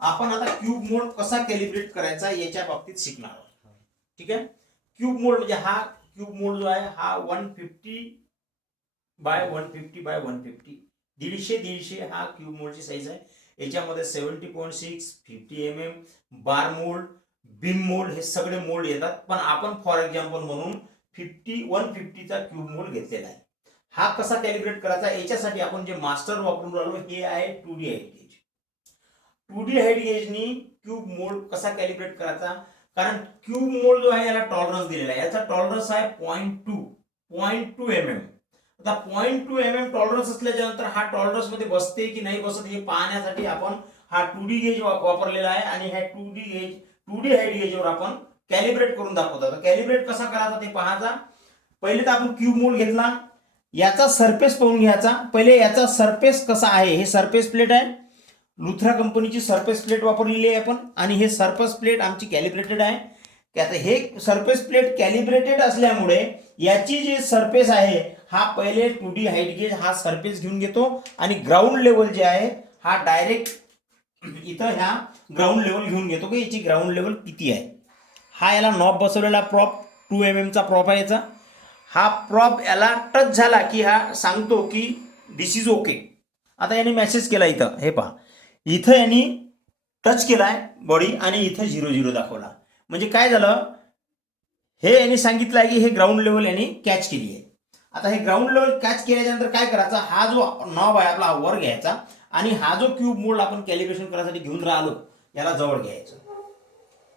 आपण आता क्यूब मोड कसा कॅलिब्रेट करायचा याच्या बाबतीत शिकणार आहोत. ठीक आहे. क्यूब मोड म्हणजे हा क्यूब मोड जो आहे हा 150 बाय 150 बाय 150 150 हा क्यूब मोडची साईज आहे. याच्यामध्ये 70.6 50 mm बार मोल्ड बीम मोल्ड हे सगळे मोल्ड येतात. पण आपण फॉर एक्झाम्पल म्हणून 150 चा क्यूब मोल्ड घेतलेला आहे. हा कसा कॅलिब्रेट करायचा याच्यासाठी आपण जे मास्टर वापरून राहिलो हे आहे 2D height gauge. 2D height गेजनी क्यूब मोल्ड कसा कॅलिब्रेट करायचा, कारण क्यूब मोल्ड जो आहे याला टॉलरन्स दिलेला आहे. याचा टॉलरन्स आहे 0.2 mm. आता 0.2 mm टॉलरन्स असल्याच्या नंतर हा टॉलरन्स मध्ये बसते की नाही बसत हे पाहण्यासाठी आपण हा 2D गेज वापरलेला आहे. आणि ह्या 2D हाईट गेजवर आपण कॅलिब्रेट करून दाखवतो. कॅलिब्रेट कसा करायचा ते पाहायचा. पहिले तर आपण क्यूब मोल्ड घेतला, याचा सरफेस पाहून घ्यायचा. पहिले याचा सरफेस कसा आहे, हे सरफेस प्लेट आहे, लुथरा कंपनीची सरफेस प्लेट वापरलेली आहे आपण. आणि हे सरफेस प्लेट आमची कॅलिब्रेटेड आहे. आता हे सरफेस प्लेट कॅलिब्रेटेड असल्यामुळे याची जी सरफेस आहे हा पहिले 2D हाईट गेज हा सरफेस घेऊन घेतो आणि ग्राउंड लेवल जे आहे हा डायरेक्ट इथं ह्या ग्राउंड लेवल घेऊन घेतो की याची ग्राउंड लेवल किती आहे. हा याला नॉब बसवलेला प्रॉप 2 mm चा प्रॉप आहे याचा. हा प्रॉप याला टच झाला की हा सांगतो की दिस इज ओके. आता याने मेसेज केला इथं, हे पहा इथं यांनी टच केलाय बॉडी आणि इथं 0-0 दाखवला. म्हणजे काय झालं, हे यांनी सांगितलं आहे की हे ग्राउंड लेवल यांनी कॅच केली आहे. आता हे ग्राउंड लेवल कॅच केल्याच्या नंतर काय करायचं, हा जो नॉब आहे आपला वर घ्यायचा आणि हा जो क्यूब मोल्ड आपण कॅलिब्रेशन करायसाठी घेऊन राहिलो याला जवळ घ्यायचं.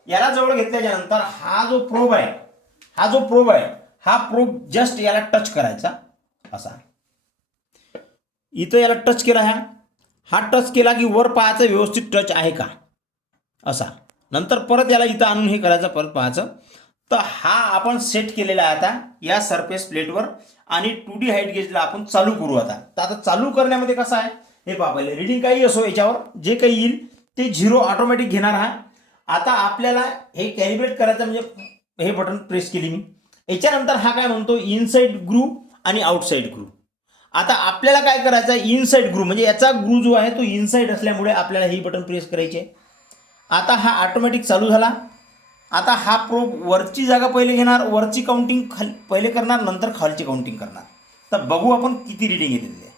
याला जवळ घेतल्याच्या नंतर हा जो प्रोब आहे हा प्रोब जस्ट याला टच करायचा असा. इथं याला टच केला, हा टच केला की वर पाहायचं व्यवस्थित टच आहे का असा. नंतर परत याला इथं आणून हे करायचं, परत पाहायचं. तर हा आपण सेट केलेला आहे आता या सरफेस प्लेटवर आणि 2D हाईट गेजला आपण चालू करू आता. तर आता चालू करण्यामध्ये कसं आहे हे पहा. पहिले रीडिंग काही असो याच्यावर जे काही येईल ते 0 ऑटोमॅटिक घेणार आहे. आता आपल्याला हे कॅलिब्रेट करायचं म्हणजे हे बटन प्रेस केली मी. याच्यानंतर हा काय म्हणतो इनसाइड ग्रूव आणि आउटसाइड ग्रूव. आता आपल्याला काय करायचं आहे इनसाइड ग्रूव म्हणजे याचा ग्रूव जो आहे तो इनसाइड असल्यामुळे आपल्याला ही बटन प्रेस करायचे. आता हा ऑटोमॅटिक चालू झाला. आता हा प्रोब वरची जागा पहिले घेणार, वरची काउंटिंग पहिले करणार, नंतर खालची काउंटिंग करणार. तर बघू आपण किती रीडिंग येते.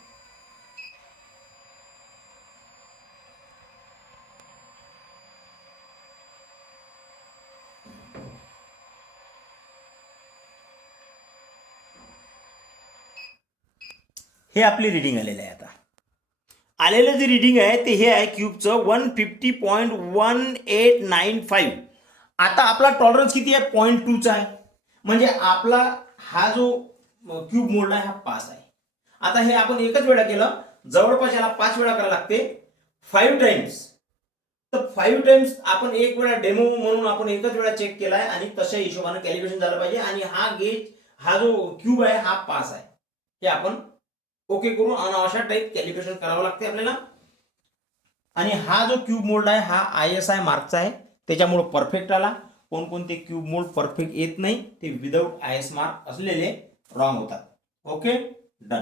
हे आपली रीडिंग आलेलं आहे. आता आलेलं जे रीडिंग आहे ते हे आहे क्यूबचं 150.1895. आता आपला टॉलरन्स किती आहे 0.2चा आहे. म्हणजे आपला हा जो क्यूब मोल्ड आहे हा 5 आहे. आता हे आपण एकच वेळा केलं, जवळपास याला 5 वेळा करायला लागते 5 टाइम्स. तर 5 टाइम्स आपण एक वेळा डेमो म्हणून आपण एकच वेळा चेक केलाय आणि तशा हिशोबाने कॅलिब्रेशन झालं पाहिजे. आणि हा गेज हा जो क्यूब आहे हा 5 आहे हे आपण ओके करू आणि अशा टाईप कॅलिब्रेशन करावं लागते आपल्याला. आणि हा जो क्यूब मोल्ड आहे हा ISI मार्कचा आहे त्याच्यामुळे परफेक्ट आला. कोणकोणते क्यूब मोल्ड परफेक्ट येत नाही ते विदाऊट IS मार्क असलेले रॉंग होतात. Okay done.